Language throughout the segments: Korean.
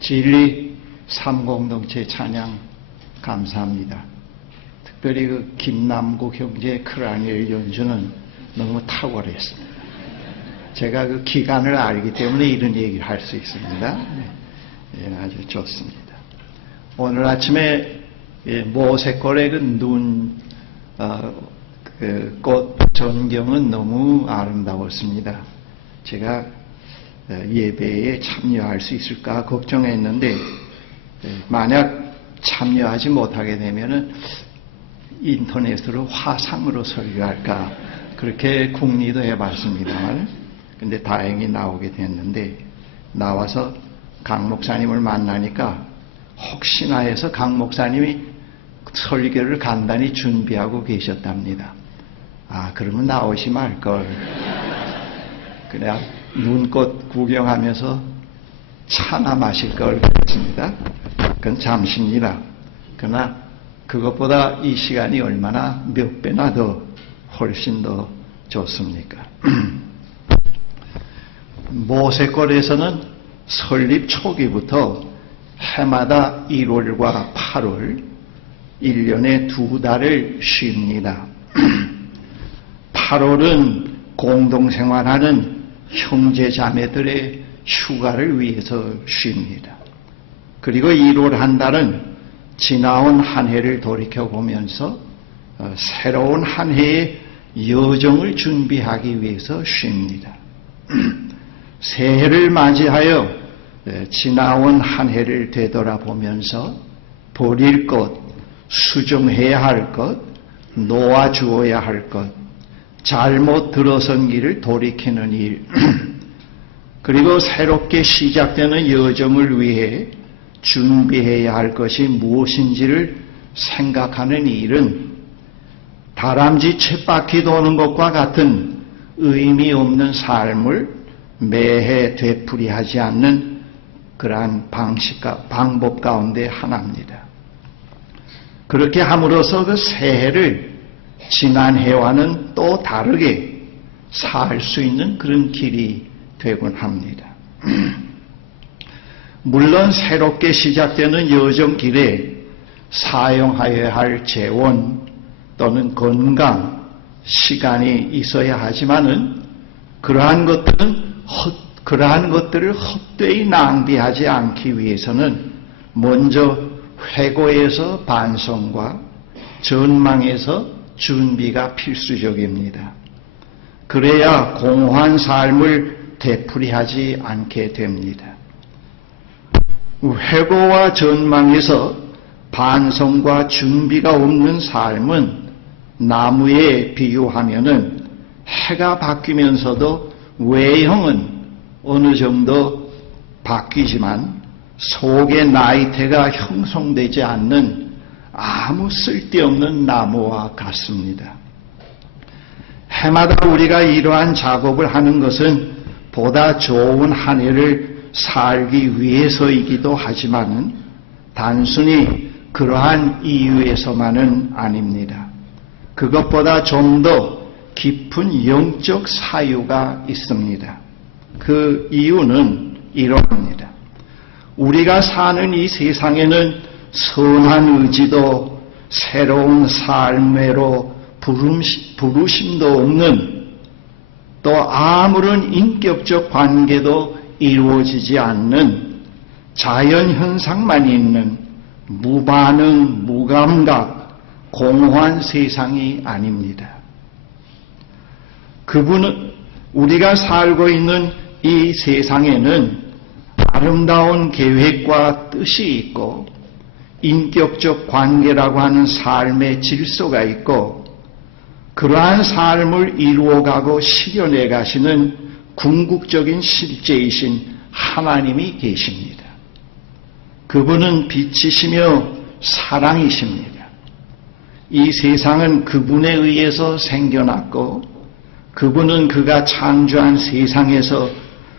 진리 삼공동체 찬양 감사합니다. 특별히 그 김남국 형제의 크라니엘 연주는 너무 탁월했습니다. 제가 그 기간을 알기 때문에 이런 얘기를 할 수 있습니다. 네, 아주 좋습니다. 오늘 아침에 모세골의 꽃 전경은 너무 아름다웠습니다. 제가 예배에 참여할 수 있을까 걱정했는데 만약 참여하지 못하게 되면은 인터넷으로 화상으로 설교할까 그렇게 궁리도 해봤습니다만 근데 다행히 나오게 됐는데 나와서 강 목사님을 만나니까 혹시나 해서 강 목사님이 설교를 간단히 준비하고 계셨답니다. 그러면 나오시 말걸. 그냥 눈꽃 구경하면서 차나 마실 걸 그랬습니다. 그건 잠시입니다. 그러나 그것보다 이 시간이 얼마나 몇 배나 더 훨씬 더 좋습니까? 모세골에서는 설립 초기부터 해마다 1월과 8월 1년에 2달을 쉽니다. 8월은 공동생활하는 형제 자매들의 휴가를 위해서 쉽니다. 그리고 1월 한 달은 지나온 한 해를 돌이켜보면서 새로운 한 해의 여정을 준비하기 위해서 쉽니다. 새해를 맞이하여 지나온 한 해를 되돌아보면서 버릴 것, 수정해야 할 것, 놓아주어야 할 것, 잘못 들어선 길을 돌이키는 일, 그리고 새롭게 시작되는 여정을 위해 준비해야 할 것이 무엇인지를 생각하는 일은 다람쥐 쳇바퀴 도는 것과 같은 의미 없는 삶을 매해 되풀이하지 않는 그러한 방법 가운데 하나입니다. 그렇게 함으로써 그 새해를 지난 해와는 또 다르게 살 수 있는 그런 길이 되곤 합니다. 물론 새롭게 시작되는 여정 길에 사용하여야 할 재원 또는 건강, 시간이 있어야 하지만은 그러한 것들을 헛되이 낭비하지 않기 위해서는 먼저 회고에서 반성과 전망에서 준비가 필수적입니다. 그래야 공허한 삶을 되풀이하지 않게 됩니다. 회고와 전망에서 반성과 준비가 없는 삶은 나무에 비유하면은 해가 바뀌면서도 외형은 어느 정도 바뀌지만 속의 나이테가 형성되지 않는 아무 쓸데없는 나무와 같습니다. 해마다 우리가 이러한 작업을 하는 것은 보다 좋은 한 해를 살기 위해서이기도 하지만은 단순히 그러한 이유에서만은 아닙니다. 그것보다 좀 더 깊은 영적 사유가 있습니다. 그 이유는 이러합니다. 우리가 사는 이 세상에는 선한 의지도 새로운 삶으로 부르심도 없는 또 아무런 인격적 관계도 이루어지지 않는 자연현상만 있는 무반응, 무감각, 공허한 세상이 아닙니다. 그분은 우리가 살고 있는 이 세상에는 아름다운 계획과 뜻이 있고 인격적 관계라고 하는 삶의 질서가 있고 그러한 삶을 이루어가고 실현해 가시는 궁극적인 실제이신 하나님이 계십니다. 그분은 빛이시며 사랑이십니다. 이 세상은 그분에 의해서 생겨났고 그분은 그가 창조한 세상에서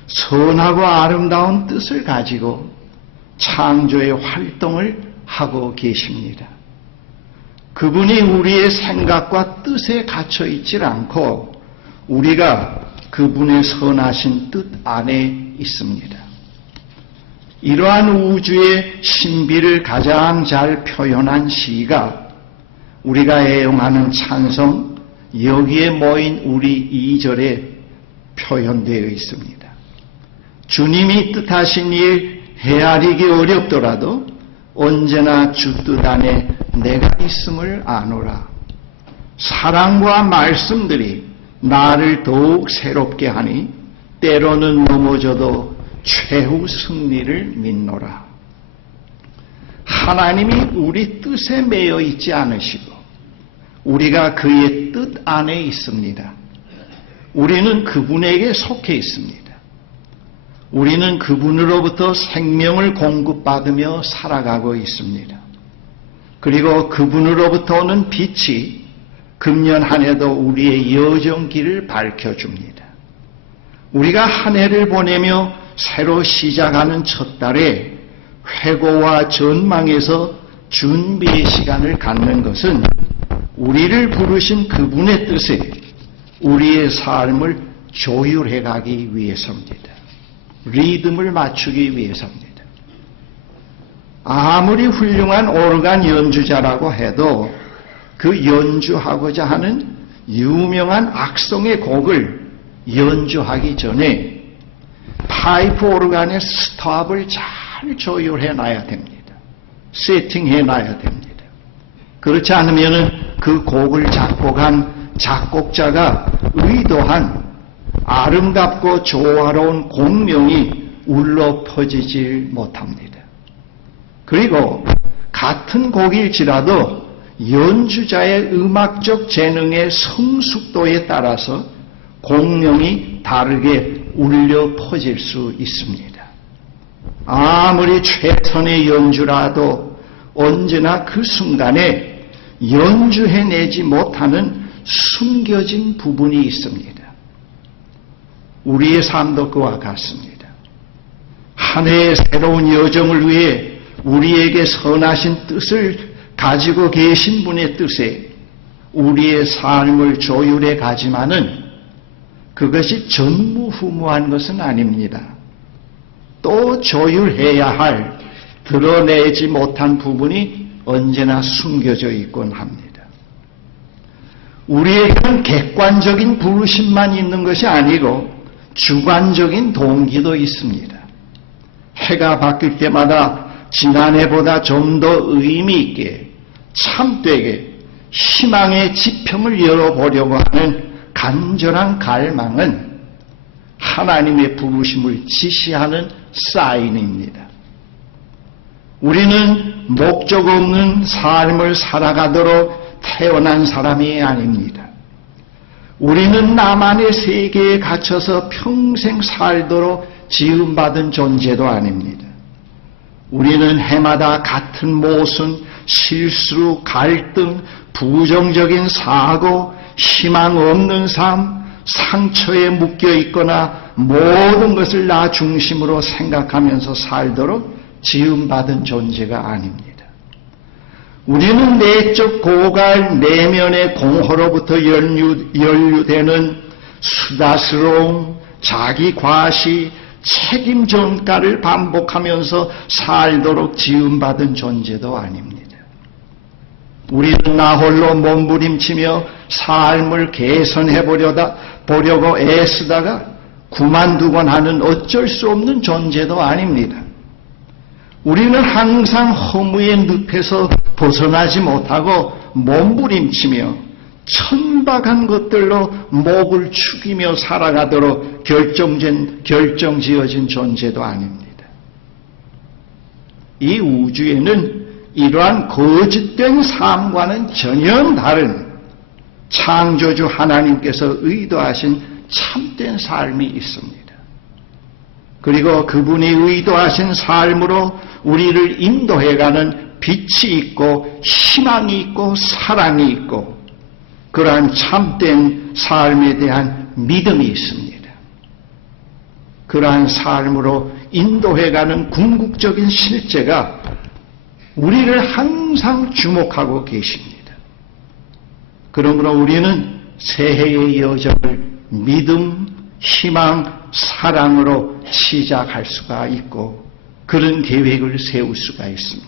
선하고 아름다운 뜻을 가지고 창조의 활동을 하고 계십니다. 그분이 우리의 생각과 뜻에 갇혀 있질 않고 우리가 그분의 선하신 뜻 안에 있습니다. 이러한 우주의 신비를 가장 잘 표현한 시가 우리가 애용하는 찬송 여기에 모인 우리 2절에 표현되어 있습니다. 주님이 뜻하신 일 헤아리기 어렵더라도 언제나 주 뜻 안에 내가 있음을 아노라. 사랑과 말씀들이 나를 더욱 새롭게 하니 때로는 넘어져도 최후 승리를 믿노라. 하나님이 우리 뜻에 매여 있지 않으시고 우리가 그의 뜻 안에 있습니다. 우리는 그분에게 속해 있습니다. 우리는 그분으로부터 생명을 공급받으며 살아가고 있습니다. 그리고 그분으로부터 오는 빛이 금년 한 해도 우리의 여정길을 밝혀줍니다. 우리가 한 해를 보내며 새로 시작하는 첫 달에 회고와 전망에서 준비의 시간을 갖는 것은 우리를 부르신 그분의 뜻에 우리의 삶을 조율해 가기 위해서입니다. 리듬을 맞추기 위해서입니다. 아무리 훌륭한 오르간 연주자라고 해도 그 연주하고자 하는 유명한 악성의 곡을 연주하기 전에 파이프 오르간의 스톱을 잘 조율해 놔야 됩니다. 세팅해 놔야 됩니다. 그렇지 않으면 그 곡을 작곡한 작곡자가 의도한 아름답고 조화로운 공명이 울려 퍼지질 못합니다. 그리고 같은 곡일지라도 연주자의 음악적 재능의 성숙도에 따라서 공명이 다르게 울려 퍼질 수 있습니다. 아무리 최선의 연주라도 언제나 그 순간에 연주해내지 못하는 숨겨진 부분이 있습니다. 우리의 삶도 그와 같습니다. 한 해의 새로운 여정을 위해 우리에게 선하신 뜻을 가지고 계신 분의 뜻에 우리의 삶을 조율해 가지만은 그것이 전무후무한 것은 아닙니다. 또 조율해야 할 드러내지 못한 부분이 언제나 숨겨져 있곤 합니다. 우리에게는 객관적인 부르심만 있는 것이 아니고 주관적인 동기도 있습니다. 해가 바뀔 때마다 지난해보다 좀 더 의미 있게 참되게 희망의 지평을 열어보려고 하는 간절한 갈망은 하나님의 부르심을 지시하는 사인입니다. 우리는 목적 없는 삶을 살아가도록 태어난 사람이 아닙니다. 우리는 나만의 세계에 갇혀서 평생 살도록 지음받은 존재도 아닙니다. 우리는 해마다 같은 모순, 실수, 갈등, 부정적인 사고, 희망 없는 삶, 상처에 묶여 있거나 모든 것을 나 중심으로 생각하면서 살도록 지음받은 존재가 아닙니다. 우리는 내적 고갈, 내면의 공허로부터 연루되는 수다스러움, 자기 과시, 책임 전가를 반복하면서 살도록 지음받은 존재도 아닙니다. 우리는 나홀로 몸부림치며 삶을 개선해보려고 애쓰다가 그만두곤 하는 어쩔 수 없는 존재도 아닙니다. 우리는 항상 허무의 늪에서 벗어나지 못하고 몸부림치며 천박한 것들로 목을 축이며 살아가도록 결정지어진 존재도 아닙니다. 이 우주에는 이러한 거짓된 삶과는 전혀 다른 창조주 하나님께서 의도하신 참된 삶이 있습니다. 그리고 그분이 의도하신 삶으로 우리를 인도해가는 빛이 있고 희망이 있고 사랑이 있고 그러한 참된 삶에 대한 믿음이 있습니다. 그러한 삶으로 인도해가는 궁극적인 실제가 우리를 항상 주목하고 계십니다. 그러므로 우리는 새해의 여정을 믿음, 희망, 사랑으로 시작할 수가 있고 그런 계획을 세울 수가 있습니다.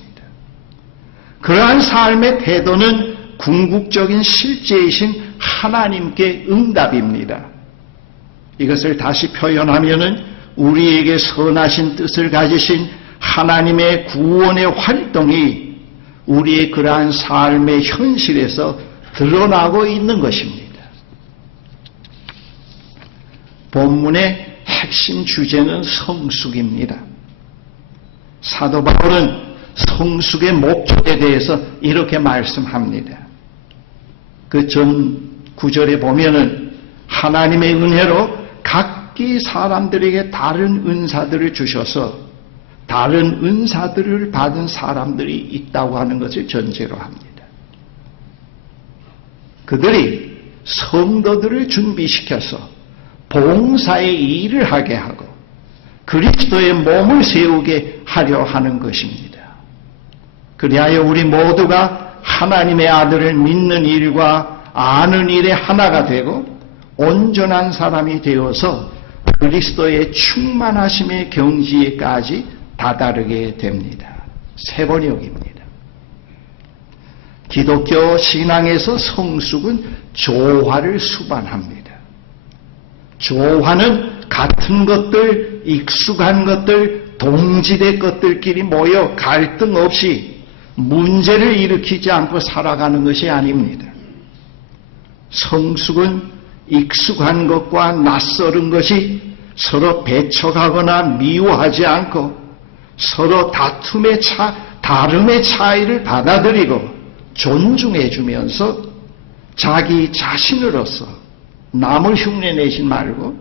그러한 삶의 태도는 궁극적인 실제이신 하나님께 응답입니다. 이것을 다시 표현하면은 우리에게 선하신 뜻을 가지신 하나님의 구원의 활동이 우리의 그러한 삶의 현실에서 드러나고 있는 것입니다. 본문의 핵심 주제는 성숙입니다. 사도 바울은 성숙의 목적에 대해서 이렇게 말씀합니다. 그 전 구절에 보면은 하나님의 은혜로 각기 사람들에게 다른 은사들을 주셔서 다른 은사들을 받은 사람들이 있다고 하는 것을 전제로 합니다. 그들이 성도들을 준비시켜서 봉사의 일을 하게 하고 그리스도의 몸을 세우게 하려 하는 것입니다. 그리하여 우리 모두가 하나님의 아들을 믿는 일과 아는 일에 하나가 되고 온전한 사람이 되어서 그리스도의 충만하심의 경지에까지 다다르게 됩니다. 세 번역입니다. 기독교 신앙에서 성숙은 조화를 수반합니다. 조화는 같은 것들, 익숙한 것들, 동지대 것들끼리 모여 갈등 없이 문제를 일으키지 않고 살아가는 것이 아닙니다. 성숙은 익숙한 것과 낯설은 것이 서로 배척하거나 미워하지 않고 서로 다름의 차이를 받아들이고 존중해주면서 자기 자신으로서 남을 흉내내지 말고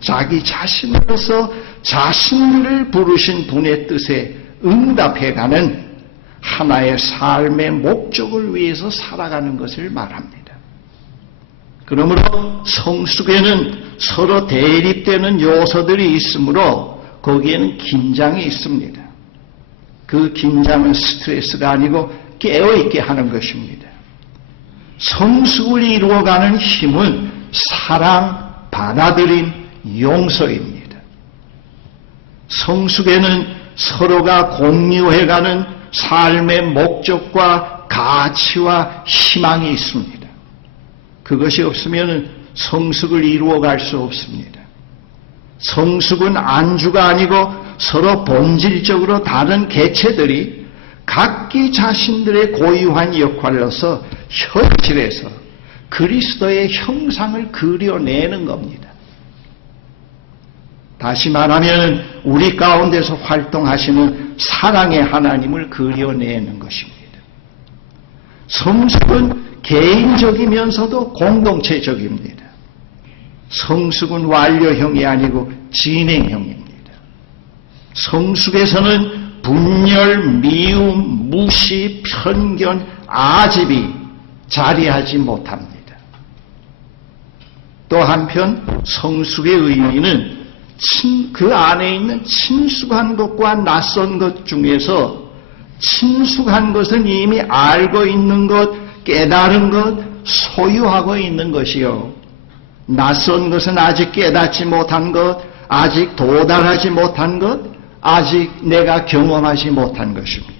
자기 자신으로서 자신을 부르신 분의 뜻에 응답해가는 하나의 삶의 목적을 위해서 살아가는 것을 말합니다. 그러므로 성숙에는 서로 대립되는 요소들이 있으므로 거기에는 긴장이 있습니다. 그 긴장은 스트레스가 아니고 깨어있게 하는 것입니다. 성숙을 이루어가는 힘은 사랑, 받아들임, 용서입니다. 성숙에는 서로가 공유해가는 삶의 목적과 가치와 희망이 있습니다. 그것이 없으면 성숙을 이루어갈 수 없습니다. 성숙은 안주가 아니고 서로 본질적으로 다른 개체들이 각기 자신들의 고유한 역할로서 현실에서 그리스도의 형상을 그려내는 겁니다. 다시 말하면 우리 가운데서 활동하시는 사랑의 하나님을 그려내는 것입니다. 성숙은 개인적이면서도 공동체적입니다. 성숙은 완료형이 아니고 진행형입니다. 성숙에서는 분열, 미움, 무시, 편견, 아집이 자리하지 못합니다. 또 한편 성숙의 의미는 그 안에 있는 친숙한 것과 낯선 것 중에서 친숙한 것은 이미 알고 있는 것, 깨달은 것, 소유하고 있는 것이요. 낯선 것은 아직 깨닫지 못한 것, 아직 도달하지 못한 것, 아직 내가 경험하지 못한 것입니다.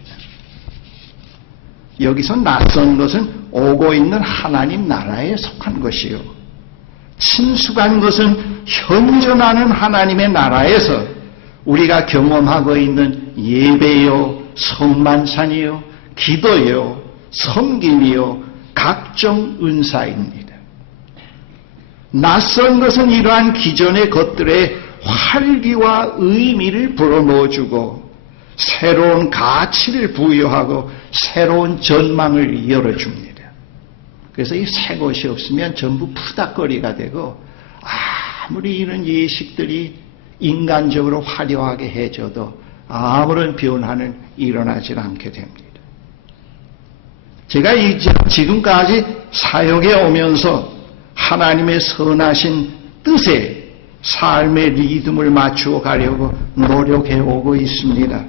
여기서 낯선 것은 오고 있는 하나님 나라에 속한 것이요. 친숙한 것은 현존하는 하나님의 나라에서 우리가 경험하고 있는 예배요, 성만찬이요, 기도요, 섬김이요, 각종 은사입니다. 낯선 것은 이러한 기존의 것들의 활기와 의미를 불어넣어주고 새로운 가치를 부여하고 새로운 전망을 열어줍니다. 그래서 이 새 것이 없으면 전부 푸닥거리가 되고 아무리 이런 예식들이 인간적으로 화려하게 해줘도 아무런 변화는 일어나지 않게 됩니다. 제가 지금까지 사역에 오면서 하나님의 선하신 뜻에 삶의 리듬을 맞추어 가려고 노력해 오고 있습니다.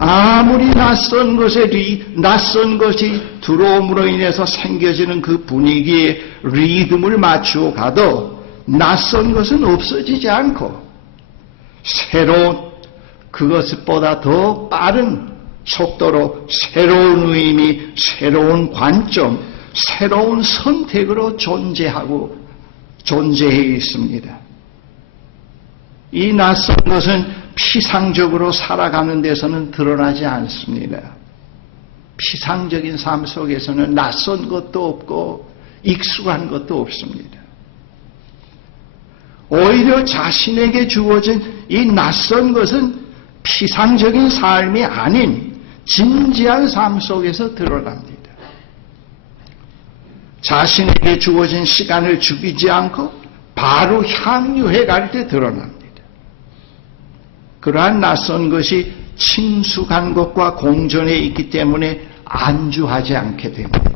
아무리 낯선 것이 들어옴으로 인해서 생겨지는 그 분위기에 리듬을 맞추어 가도 낯선 것은 없어지지 않고 새로운 그것보다 더 빠른 속도로 새로운 의미, 새로운 관점, 새로운 선택으로 존재해 있습니다. 이 낯선 것은 피상적으로 살아가는 데서는 드러나지 않습니다. 피상적인 삶 속에서는 낯선 것도 없고 익숙한 것도 없습니다. 오히려 자신에게 주어진 이 낯선 것은 피상적인 삶이 아닌 진지한 삶 속에서 드러납니다. 자신에게 주어진 시간을 죽이지 않고 바로 향유해 갈 때 드러납니다. 그러한 낯선 것이 친숙한 것과 공존해 있기 때문에 안주하지 않게 됩니다.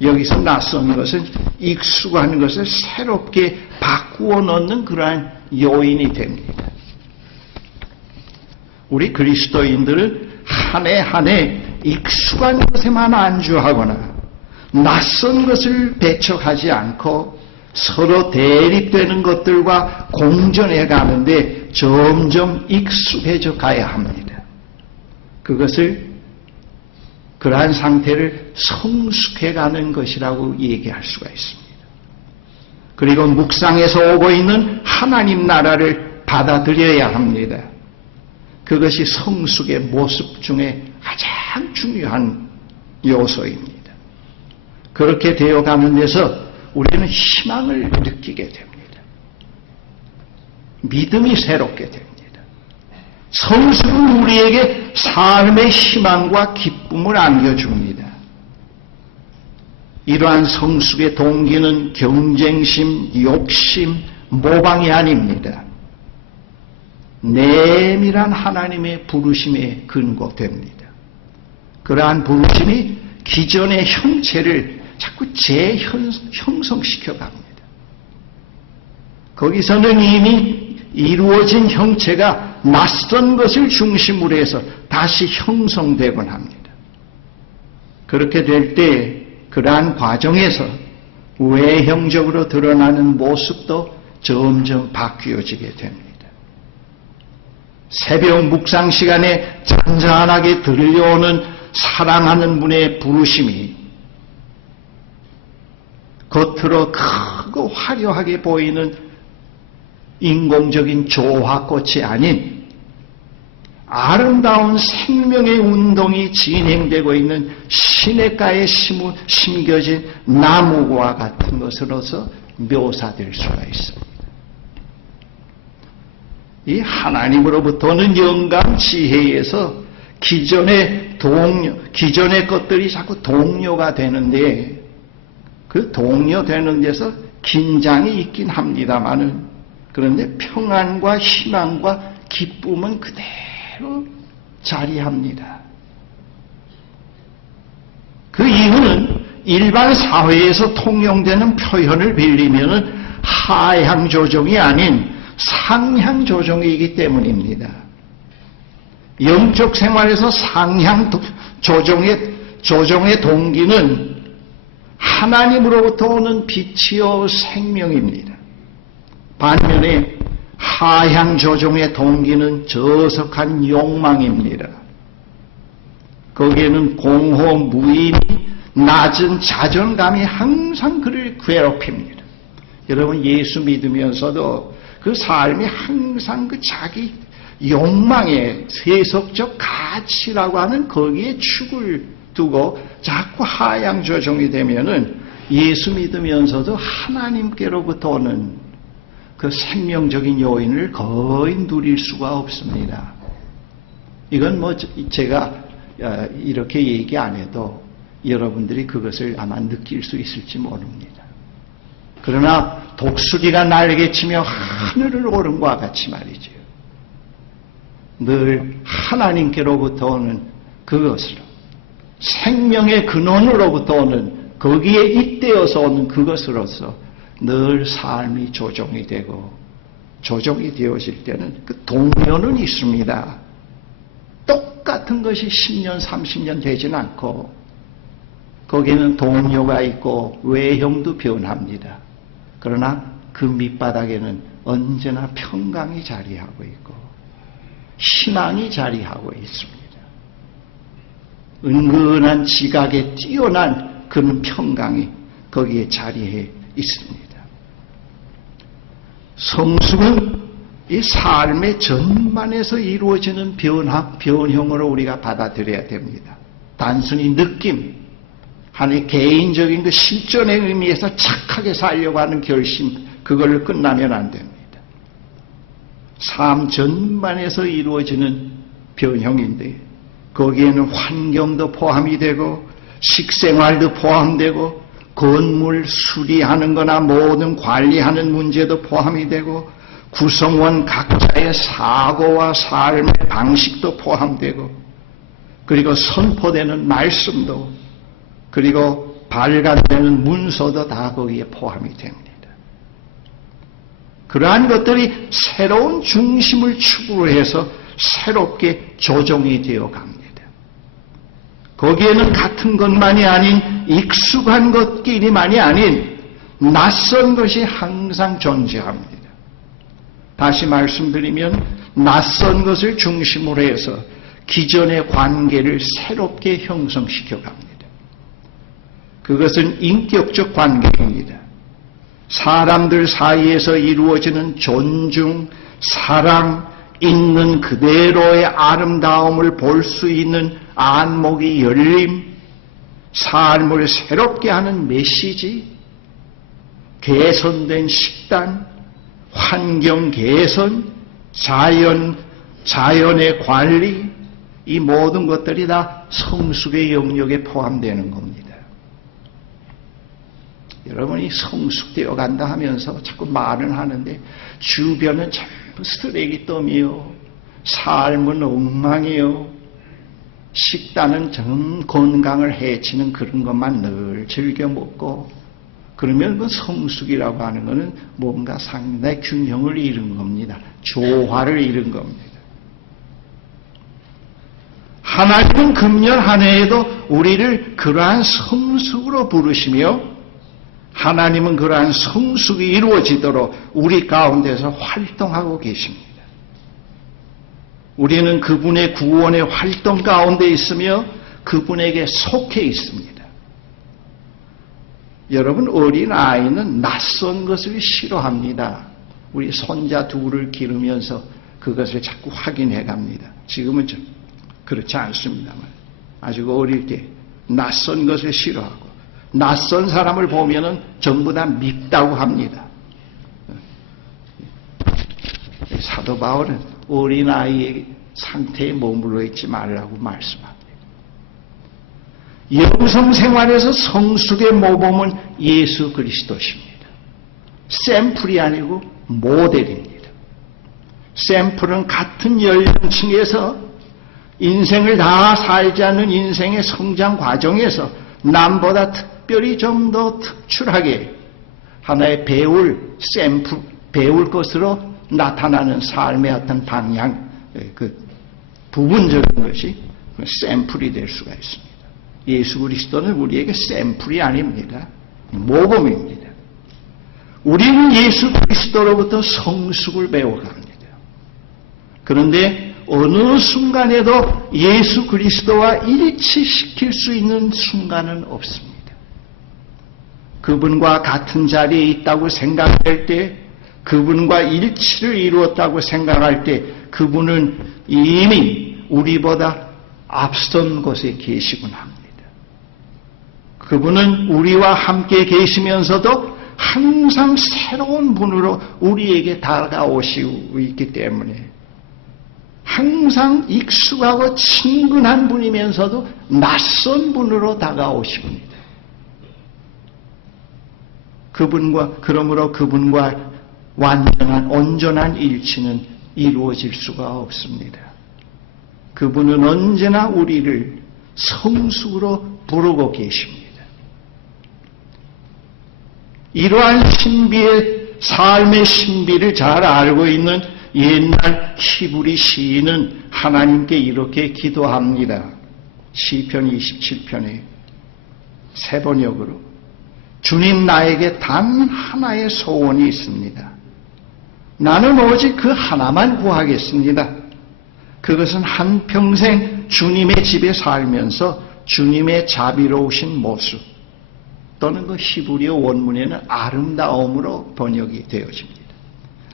여기서 낯선 것은 익숙한 것을 새롭게 바꾸어 넣는 그러한 요인이 됩니다. 우리 그리스도인들은 한 해 한 해 익숙한 것에만 안주하거나 낯선 것을 배척하지 않고 서로 대립되는 것들과 공존해 가는데 점점 익숙해져 가야 합니다. 그러한 상태를 성숙해 가는 것이라고 얘기할 수가 있습니다. 그리고 묵상에서 오고 있는 하나님 나라를 받아들여야 합니다. 그것이 성숙의 모습 중에 가장 중요한 요소입니다. 그렇게 되어가는 데서 우리는 희망을 느끼게 됩니다. 믿음이 새롭게 됩니다. 성숙은 우리에게 삶의 희망과 기쁨을 안겨줍니다. 이러한 성숙의 동기는 경쟁심, 욕심, 모방이 아닙니다. 내밀한 하나님의 부르심에 근거됩니다. 그러한 부르심이 기존의 형체를 자꾸 재형성시켜 갑니다. 거기서는 이미 이루어진 형체가 낯선 것을 중심으로 해서 다시 형성되곤 합니다. 그렇게 될 때 그러한 과정에서 외형적으로 드러나는 모습도 점점 바뀌어지게 됩니다. 새벽 묵상 시간에 잔잔하게 들려오는 사랑하는 분의 부르심이 겉으로 크고 화려하게 보이는 인공적인 조화꽃이 아닌 아름다운 생명의 운동이 진행되고 있는 시냇가에 심겨진 나무와 같은 것으로서 묘사될 수가 있습니다. 이 하나님으로부터는 영감 지혜에서 기존의 것들이 자꾸 동료가 되는데 그 동료되는 데서 긴장이 있긴 합니다만은 그런데 평안과 희망과 기쁨은 그대로 자리합니다. 그 이유는 일반 사회에서 통용되는 표현을 빌리면은 하향 조정이 아닌 상향 조정이기 때문입니다. 영적 생활에서 상향 조정의 동기는 하나님으로부터 오는 빛이요 생명입니다. 반면에 하향 조정의 동기는 저속한 욕망입니다. 거기에는 공허, 무의미, 낮은 자존감이 항상 그를 괴롭힙니다. 여러분 예수 믿으면서도 그 삶이 항상 그 자기 욕망의 세속적 가치라고 하는 거기에 축을 두고 자꾸 하향 조정이 되면은 예수 믿으면서도 하나님께로부터 오는 그 생명적인 요인을 거의 누릴 수가 없습니다. 이건 뭐 제가 이렇게 얘기 안 해도 여러분들이 그것을 아마 느낄 수 있을지 모릅니다. 그러나 독수리가 날개치며 하늘을 오른 것과 같이 말이죠. 늘 하나님께로부터 오는 그것으로 생명의 근원으로부터 오는 거기에 잇대어서 오는 그것으로서 늘 삶이 조정이 되고 조정이 되어질 때는 그 동료는 있습니다. 똑같은 것이 10년, 30년 되진 않고 거기에는 동료가 있고 외형도 변합니다. 그러나 그 밑바닥에는 언제나 평강이 자리하고 있고 희망이 자리하고 있습니다. 은근한 지각에 뛰어난 그런 평강이 거기에 자리해 있습니다. 성숙은 이 삶의 전반에서 이루어지는 변형으로 우리가 받아들여야 됩니다. 단순히 느낌, 하나의 개인적인 그 실존의 의미에서 착하게 살려고 하는 결심, 그걸로 끝나면 안 됩니다. 삶 전반에서 이루어지는 변형인데 거기에는 환경도 포함이 되고 식생활도 포함되고 건물 수리하는 거나 모든 관리하는 문제도 포함이 되고 구성원 각자의 사고와 삶의 방식도 포함되고 그리고 선포되는 말씀도 그리고 발간되는 문서도 다 거기에 포함이 됩니다. 그러한 것들이 새로운 중심을 축으로 해서 새롭게 조정이 되어 갑니다. 거기에는 같은 것만이 아닌 익숙한 것끼리만이 아닌 낯선 것이 항상 존재합니다. 다시 말씀드리면 낯선 것을 중심으로 해서 기존의 관계를 새롭게 형성시켜 갑니다. 그것은 인격적 관계입니다. 사람들 사이에서 이루어지는 존중, 사랑, 있는 그대로의 아름다움을 볼 수 있는 안목의 열림, 삶을 새롭게 하는 메시지, 개선된 식단, 환경 개선, 자연의 관리, 이 모든 것들이 다 성숙의 영역에 포함되는 겁니다. 여러분이 성숙되어 간다 하면서 자꾸 말은 하는데 주변은 전부 쓰레기더미요. 삶은 엉망이요. 식단은 정 건강을 해치는 그런 것만 늘 즐겨 먹고 그러면 그 성숙이라고 하는 것은 뭔가 상당히 균형을 잃은 겁니다. 조화를 잃은 겁니다. 하나님은 금년 한 해에도 우리를 그러한 성숙으로 부르시며 하나님은 그러한 성숙이 이루어지도록 우리 가운데서 활동하고 계십니다. 우리는 그분의 구원의 활동 가운데 있으며 그분에게 속해 있습니다. 여러분, 어린아이는 낯선 것을 싫어합니다. 우리 손자 둘을 기르면서 그것을 자꾸 확인해 갑니다. 지금은 좀 그렇지 않습니다만 아주 어릴 때 낯선 것을 싫어하고 낯선 사람을 보면은 전부 다 밉다고 합니다. 사도 바울은 어린아이의 상태에 머물러 있지 말라고 말씀합니다. 영성 생활에서 성숙의 모범은 예수 그리스도십니다. 샘플이 아니고 모델입니다. 샘플은 같은 연령층에서 인생을 다 살지 않는 인생의 성장 과정에서 남보다 특별히 좀 더 특출하게 하나의 배울 샘플, 배울 것으로 나타나는 삶의 어떤 방향, 그 부분적인 것이 샘플이 될 수가 있습니다. 예수 그리스도는 우리에게 샘플이 아닙니다. 모범입니다. 우리는 예수 그리스도로부터 성숙을 배워갑니다. 그런데 어느 순간에도 예수 그리스도와 일치시킬 수 있는 순간은 없습니다. 그분과 같은 자리에 있다고 생각할 때, 그분과 일치를 이루었다고 생각할 때 그분은 이미 우리보다 앞선 곳에 계시곤 합니다. 그분은 우리와 함께 계시면서도 항상 새로운 분으로 우리에게 다가오시고 있기 때문에 항상 익숙하고 친근한 분이면서도 낯선 분으로 다가오십니다. 그러므로 그분과 온전한 일치는 이루어질 수가 없습니다. 그분은 언제나 우리를 성숙으로 부르고 계십니다. 이러한 삶의 신비를 잘 알고 있는 옛날 히브리 시인은 하나님께 이렇게 기도합니다. 시편 27편에 세 번역으로 주님, 나에게 단 하나의 소원이 있습니다. 나는 오직 그 하나만 구하겠습니다. 그것은 한평생 주님의 집에 살면서 주님의 자비로우신 모습 또는 그 히브리어 원문에는 아름다움으로 번역이 되어집니다.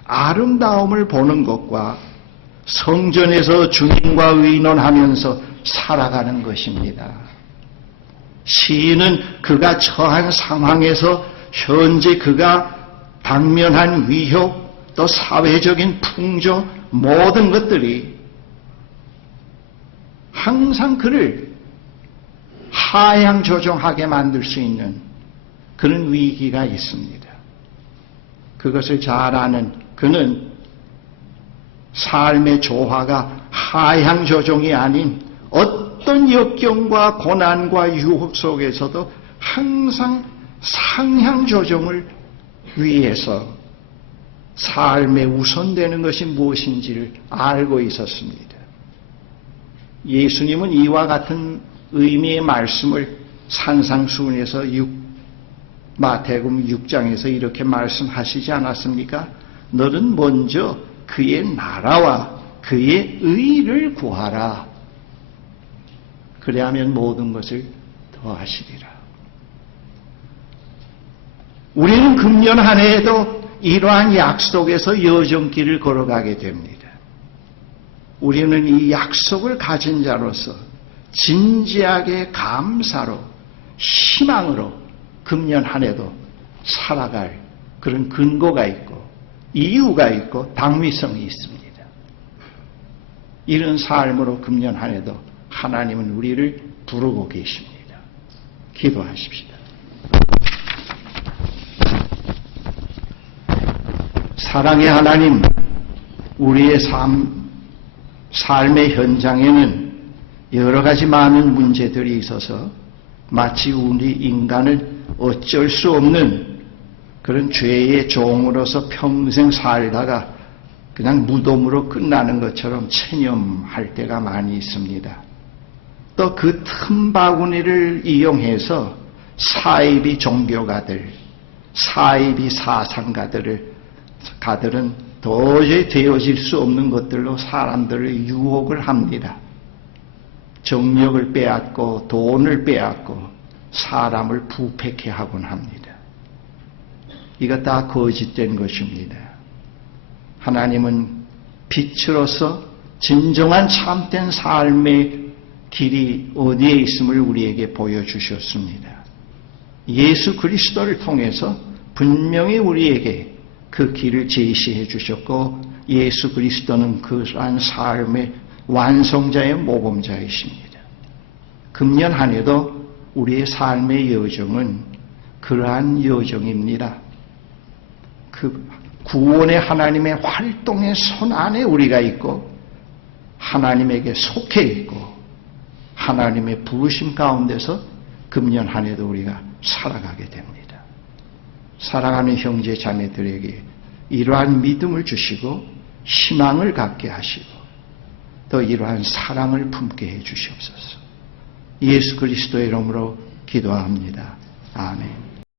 아름다움을 보는 것과 성전에서 주님과 의논하면서 살아가는 것입니다. 시인은 그가 처한 상황에서 현재 그가 당면한 위협 또 사회적인 풍조 모든 것들이 항상 그를 하향 조정하게 만들 수 있는 그런 위기가 있습니다. 그것을 잘 아는 그는 삶의 조화가 하향 조정이 아닌 어떤 역경과 고난과 유혹 속에서도 항상 상향 조정을 위해서 삶에 우선되는 것이 무엇인지를 알고 있었습니다. 예수님은 이와 같은 의미의 말씀을 산상수훈에서 마태복음 6장에서 이렇게 말씀하시지 않았습니까? 너는 먼저 그의 나라와 그의 의를 구하라. 그래야면 모든 것을 더하시리라. 우리는 금년 한 해에도 이러한 약속에서 여정길을 걸어가게 됩니다. 우리는 이 약속을 가진 자로서 진지하게 감사로 희망으로 금년 한 해도 살아갈 그런 근거가 있고 이유가 있고 당위성이 있습니다. 이런 삶으로 금년 한 해도 하나님은 우리를 부르고 계십니다. 기도하십시다. 사랑의 하나님, 우리의 삶의 현장에는 여러 가지 많은 문제들이 있어서 마치 우리 인간은 어쩔 수 없는 그런 죄의 종으로서 평생 살다가 그냥 무덤으로 끝나는 것처럼 체념할 때가 많이 있습니다. 또 그 틈바구니를 이용해서 사이비 종교가들, 사이비 사상가들은 도저히 되어질 수 없는 것들로 사람들을 유혹을 합니다. 정력을 빼앗고 돈을 빼앗고 사람을 부패케 하곤 합니다. 이거 다 거짓된 것입니다. 하나님은 빛으로서 진정한 참된 삶의 길이 어디에 있음을 우리에게 보여주셨습니다. 예수 그리스도를 통해서 분명히 우리에게 그 길을 제시해 주셨고 예수 그리스도는 그러한 삶의 완성자의 모범자이십니다. 금년 한 해도 우리의 삶의 여정은 그러한 여정입니다. 그 구원의 하나님의 활동의 손 안에 우리가 있고 하나님에게 속해 있고 하나님의 부르심 가운데서 금년 한 해도 우리가 살아가게 됩니다. 사랑하는 형제 자매들에게 이러한 믿음을 주시고 희망을 갖게 하시고 또 이러한 사랑을 품게 해 주시옵소서. 예수 그리스도의 이름으로 기도합니다. 아멘.